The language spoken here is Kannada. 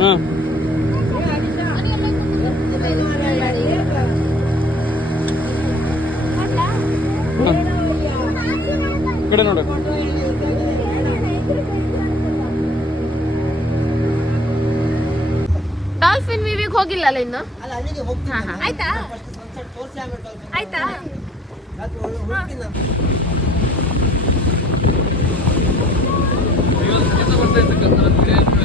ಹಾಂ ಕಡೆ ನೋಡ. ಡಾಲ್ಫಿನ್ ವಿವಿಗೆ ಹೋಗಿಲ್ಲ ಅಲ್ಲ ಇನ್ನು. ಆಯ್ತಾ ಆಯ್ತಾ. ಬರ್ತಾ ಇತ್ತು